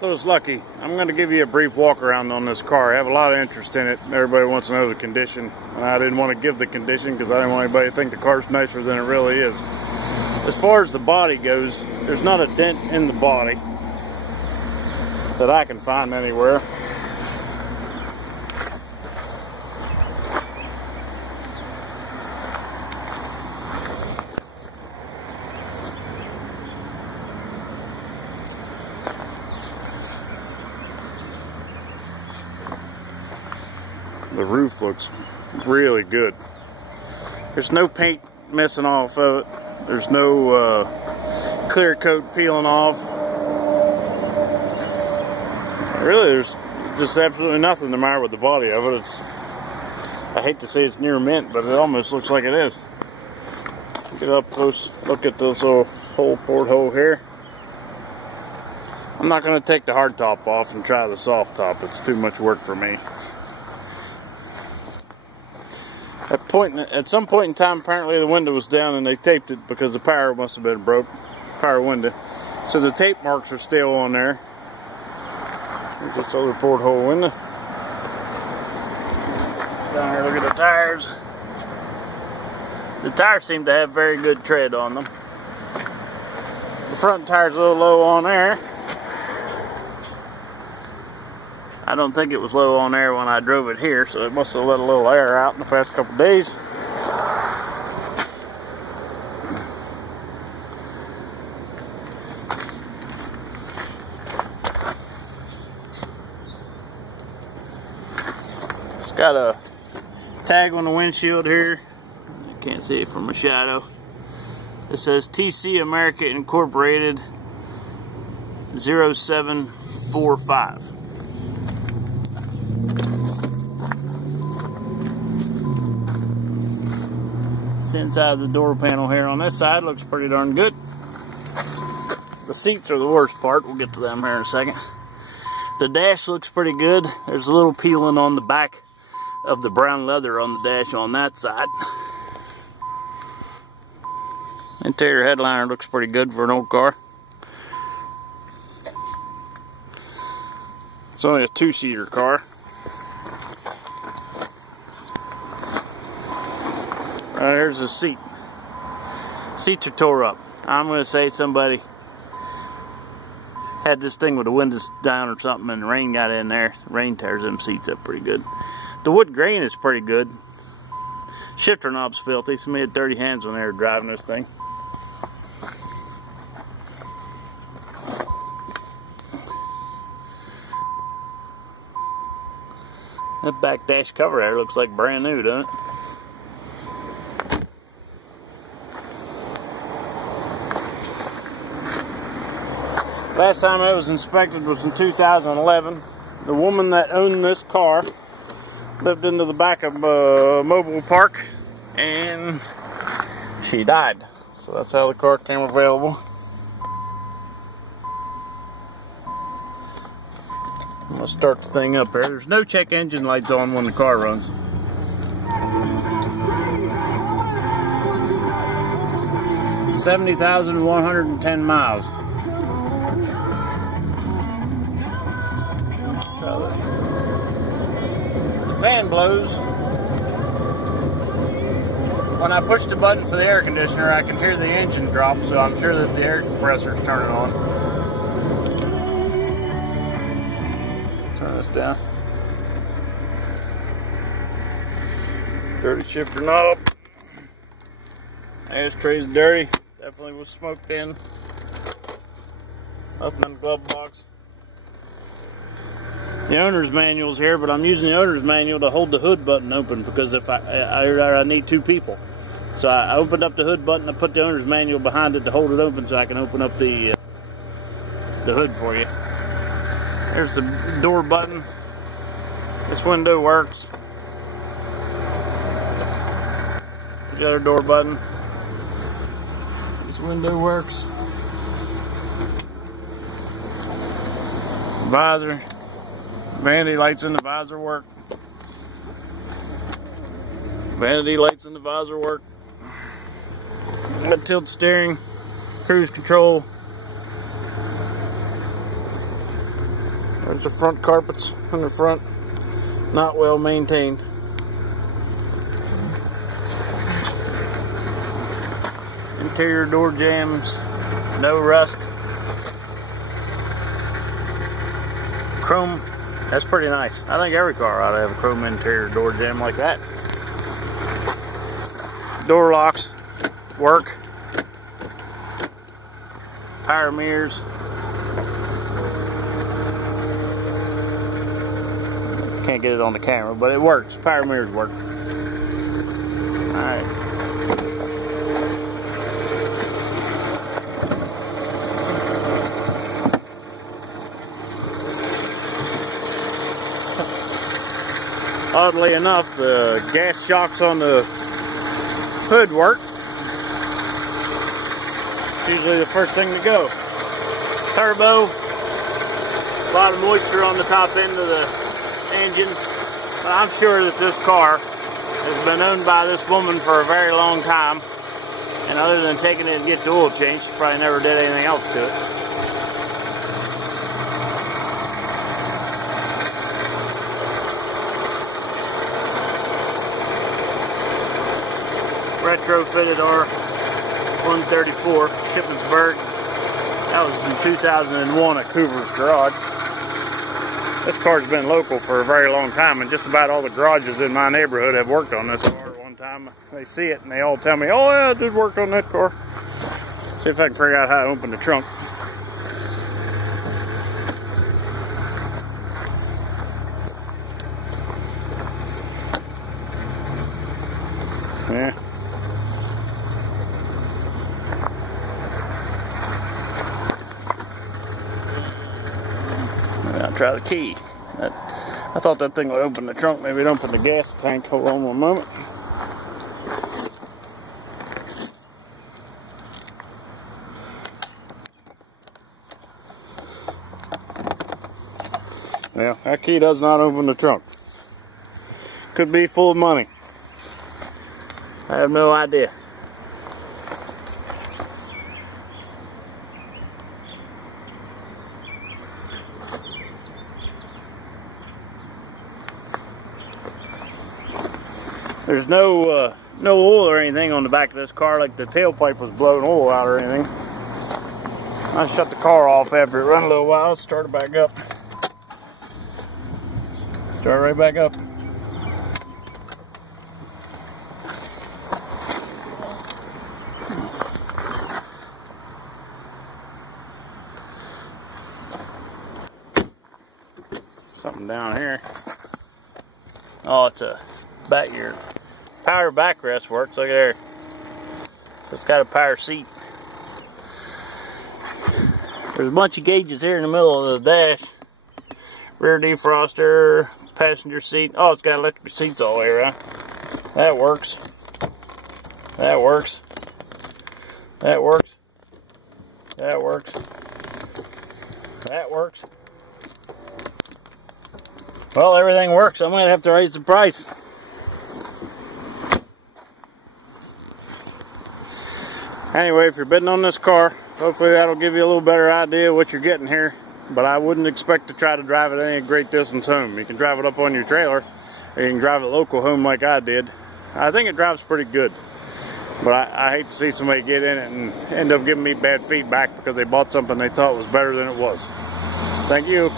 I was lucky. I'm going to give you a brief walk around on this car. I have a lot of interest in it. Everybody wants to know the condition. And I didn't want to give the condition because I didn't want anybody to think the car's nicer than it really is. As far as the body goes, there's not a dent in the body that I can find anywhere. The roof looks really good. There's no paint missing off of it. There's no clear coat peeling off. Really, there's just absolutely nothing the matter with the body of it. I hate to say it's near mint, but it almost looks like it is. Get up close, look at this little porthole here. I'm not going to take the hard top off and try the soft top. It's too much work for me. At some point in time, apparently the window was down and they taped it because the power must have been broke. Power window. So the tape marks are still on there. Here's this other porthole window. Down here, look at the tires. The tires seem to have very good tread on them. The front tire's a little low on there. I don't think it was low on air when I drove it here, so it must have let a little air out in the past couple of days. It's got a tag on the windshield here. You can't see it from a shadow. It says TC America Incorporated 0745. Inside the door panel here on this side looks pretty darn good. The seats are the worst part. We'll get to them here in a second. The dash looks pretty good. There's a little peeling on the back of the brown leather on the dash on that side. Interior headliner looks pretty good for an old car. It's only a two-seater car. Here's the seat. Seats are tore up. I'm going to say somebody had this thing with the windows down or something and the rain got in there. Rain tears them seats up pretty good. The wood grain is pretty good. Shifter knob's filthy. Somebody had dirty hands when they were driving this thing. That back dash cover there looks like brand new, doesn't it? Last time it was inspected was in 2011. The woman that owned this car lived into the back of a mobile park and she died. So that's how the car came available. I'm going to start the thing up here. There's no check engine lights on when the car runs. $70,110 miles. The fan blows. When I push the button for the air conditioner, I can hear the engine drop, so I'm sure that the air compressor's turning on. Turn this down. Dirty shifter knob. Ashtray's dirty. Definitely was smoked in. Nothing in the glove box. The owner's manual's here, but I'm using the owner's manual to hold the hood button open because if I need two people. So I opened up the hood button, I put the owner's manual behind it to hold it open so I can open up the hood for you. There's the door button. This window works. The other door button. This window works. Visor. Vanity lights in the visor work. Vanity lights in the visor work. Got tilt steering, cruise control. There's the front carpets in the front, not well maintained. Interior door jambs, no rust. Chrome, that's pretty nice. I think every car ought to have a chrome interior door jamb like that. Door locks work. Power mirrors. Can't get it on the camera, but it works. Power mirrors work. Alright. Oddly enough, the gas shocks on the hood work. It's usually the first thing to go. Turbo, a lot of moisture on the top end of the engine. But I'm sure that this car has been owned by this woman for a very long time, and other than taking it and get the oil changed, she probably never did anything else to it. Retrofitted R134 Shippensburg. That was in 2001 at Cooper's Garage. This car's been local for a very long time, and just about all the garages in my neighborhood have worked on this car at one time. They see it and they all tell me, oh yeah, I did work on that car. See if I can figure out how to open the trunk. Yeah. I'll try the key. I thought that thing would open the trunk. Maybe it opened the gas tank. Hold on one moment. Well, that key does not open the trunk. Could be full of money. I have no idea. There's no oil or anything on the back of this car, like the tailpipe was blowing oil out or anything. I shut the car off after it run a little while, start it back up. Start right back up. Something down here. Oh, it's a back gear. Power backrest works. Look at there. It's got a power seat. There's a bunch of gauges here in the middle of the dash. Rear defroster, passenger seat. Oh, it's got electric seats all the way around. That works. That works. That works. That works. That works. Well, everything works. I might have to raise the price. Anyway, if you're bidding on this car, hopefully that'll give you a little better idea of what you're getting here. But I wouldn't expect to try to drive it any great distance home. You can drive it up on your trailer, or you can drive it local home like I did. I think it drives pretty good. But I hate to see somebody get in it and end up giving me bad feedback because they bought something they thought was better than it was. Thank you.